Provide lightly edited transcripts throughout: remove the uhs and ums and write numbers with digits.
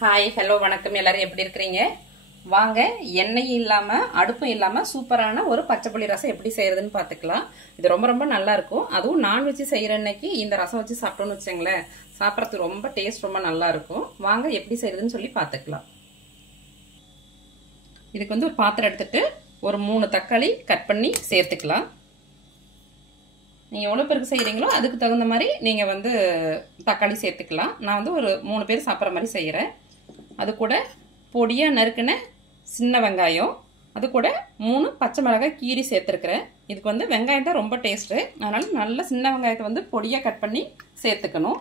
Hi hello வணக்கம். எல்லாரும் எப்படி இருக்கிறீங்க? வாங்க, எண்ணெய் இல்லாம அடுப்பும் இல்லாம சூப்பரான ஒரு பச்சை புளி ரசம் எப்படி செய்யறதுன்னு பாத்துக்கலாம். இது ரொம்ப ரொம்ப நல்லா இருக்கும். அதுவும் நான்வெஜ் செய்யற அன்னைக்கு இந்த ரசம் வச்சு சாப்பிட்டோம்னு வச்சுங்களேன், சாப்பிடறதுக்கு ரொம்ப டேஸ்ட் ரொம்ப நல்லா இருக்கும். வாங்க எப்படி செய்யறதுன்னு சொல்லி பாத்துக்கலாம். இதுக்கு வந்து ஒரு பாத்திரம் எடுத்துட்டு ஒரு 3 தக்காளி கட் பண்ணி சேர்த்துக்கலாம். நீங்க எவ்வளவு பேருக்கு செய்யறீங்களோ அதுக்கு தகுந்த மாதிரி நீங்க வந்து தக்காளி சேர்த்துக்கலாம். நான் வந்து ஒரு 3 பேர் சாப்பிட்ற மாதிரி செய்யறேன். அது கூட பொடியா நறுக்குன சின்ன வெங்காயம், அது கூட 3 பச்சை மிளகாய் கீரி சேர்த்துருக்கிறேன். இதுக்கு வந்து வெங்காயம் தான் ரொம்ப டேஸ்ட், அதனால நல்ல சின்ன வெங்காயத்தை வந்து பொடியா கட் பண்ணி சேர்த்துக்கணும்.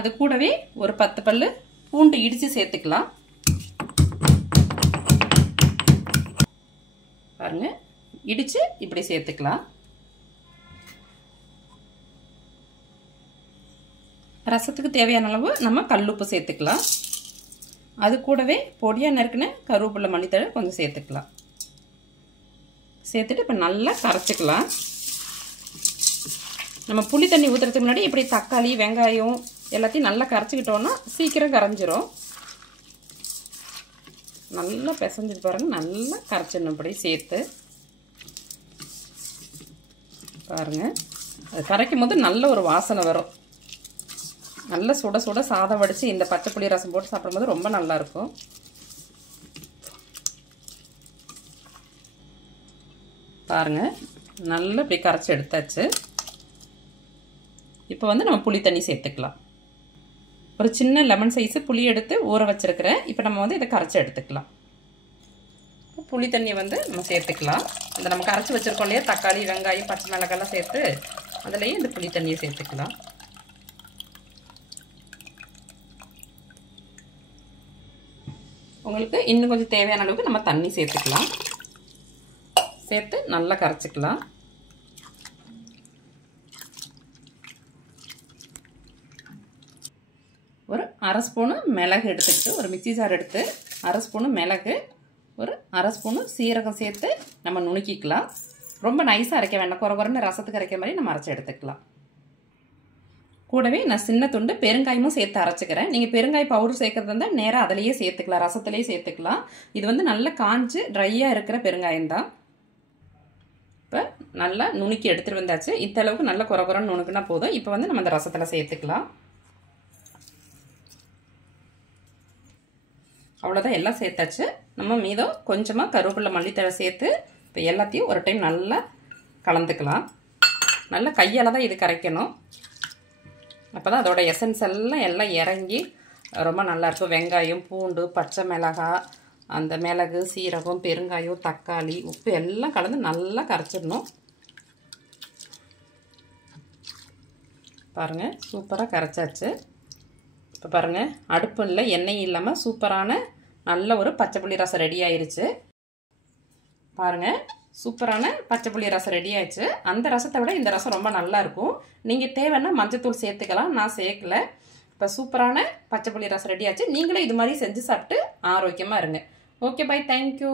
அது கூடவே ஒரு 10 பல்லு பூண்டு இடிச்சு சேர்த்துக்கலாம். பாருங்க, இடிச்சு இப்படி சேர்த்துக்கலாம். ரசத்துக்கு தேவையான அளவு நம்ம கல்லுப்பு சேர்த்துக்கலாம். அது கூடவே பொடியா நறுக்குன கருவேப்பிலை மல்லித்தழை கொஞ்சம் சேர்த்துக்கலாம். சேர்த்துட்டு இப்போ நல்லா கரைச்சிக்கலாம். நம்ம புளி தண்ணி ஊற்றுறதுக்கு முன்னாடி இப்படி தக்காளி வெங்காயம் எல்லாத்தையும் நல்லா கரைச்சிக்கிட்டோம்னா சீக்கிரம் கரைஞ்சிரும். நல்லா பிசைஞ்சிட்டு பாருங்க, நல்லா கரைச்சிடணும். இப்படி சேர்த்து பாருங்க, அது கரைக்கும் போது நல்ல ஒரு வாசனை வரும். நல்ல சுட சுட சாதம் வடித்து இந்த பச்சை புளி ரசம் போட்டு சாப்பிடும்போது ரொம்ப நல்லா இருக்கும். பாருங்க, நல்லா இப்படி கரைச்சி எடுத்தாச்சு. இப்போ வந்து நம்ம புளி தண்ணி சேர்த்துக்கலாம். ஒரு சின்ன லெமன் சைஸு புளி எடுத்து ஊற வச்சிருக்கிறேன். இப்போ நம்ம வந்து இதை கரைச்சி எடுத்துக்கலாம். புளி தண்ணி வந்து நம்ம சேர்த்துக்கலாம். அந்த நம்ம கரைச்சி வச்சிருக்கோம் இல்லையா, தக்காளி வெங்காயம் பச்சை மிளகாய்லாம் சேர்த்து அதுலேயே இந்த புளி தண்ணியை சேர்த்துக்கலாம். உங்களுக்கு இன்னும் கொஞ்சம் தேவையான அளவுக்கு நம்ம தண்ணி சேர்த்துக்கலாம். சேர்த்து நல்லா கரைச்சிக்கலாம். ஒரு 1/2 ஸ்பூனு மிளகு எடுத்துக்கிட்டு ஒரு மிக்சி ஜார் எடுத்து 1/2 ஸ்பூனு மிளகு, ஒரு 1/2 ஸ்பூனு சீரகம் சேர்த்து நம்ம நுணுக்கிக்கலாம். ரொம்ப நைஸாக அரைக்க வேண்டாம், குறைன்னு ரசத்துக்கு அரைக்கிற மாதிரி நம்ம அரைச்சி எடுத்துக்கலாம். கூடவே நான் சின்ன துண்டு பெருங்காயமும் சேர்த்து அரைச்சிக்கிறேன். நீங்கள் பெருங்காய பவுடர் சேர்க்கறது இருந்தால் நேராக அதிலேயே சேர்த்துக்கலாம், ரசத்துலேயே சேர்த்துக்கலாம். இது வந்து நல்லா காஞ்சு ட்ரையாக இருக்கிற பெருங்காயம் தான். இப்போ நல்லா நுணுக்கி எடுத்துகிட்டு வந்தாச்சு. இந்த அளவுக்கு நல்லா குறைன்னு நுணுக்குனா போதும். இப்போ வந்து நம்ம இந்த ரசத்தில் சேர்த்துக்கலாம். அவ்வளோதான், எல்லாம் சேர்த்தாச்சு. நம்ம மீதம் கொஞ்சமாக கருவேப்பிலை மல்லித்தழை சேர்த்து இப்போ எல்லாத்தையும் ஒரு டைம் நல்லா கலந்துக்கலாம். நல்லா கையால் தான் இது கரைக்கணும். அப்போ தான் அதோட எசன்ஸ் எல்லாம் இறங்கி ரொம்ப நல்லாயிருக்கும். வெங்காயம் பூண்டு பச்சை மிளகாய் அந்த மிளகு சீரகம் பெருங்காயம் தக்காளி உப்பு எல்லாம் கலந்து நல்லா கரைச்சிடணும். பாருங்கள், சூப்பராக கரைச்சாச்சு. இப்போ பாருங்கள், அடுப்பு இல்லை எண்ணெய் இல்லாமல் சூப்பரான நல்ல ஒரு பச்சை புளி ரசம் ரெடி ஆயிடுச்சு. பாருங்கள், சூப்பரான பச்சை புளி ரசம் ரெடி ஆயிடுச்சு. அந்த ரசத்தை விட இந்த ரசம் ரொம்ப நல்லா இருக்கும். நீங்கள் தேவைன்னா மஞ்சத்தூள் சேர்த்துக்கலாம், நான் சேர்க்கல. இப்போ சூப்பரான பச்சை புளி ரசம் ரெடி ஆச்சு. நீங்களும் இது மாதிரி செஞ்சு சாப்பிட்டு ஆரோக்கியமாக இருங்க. Okay, bye, thank you.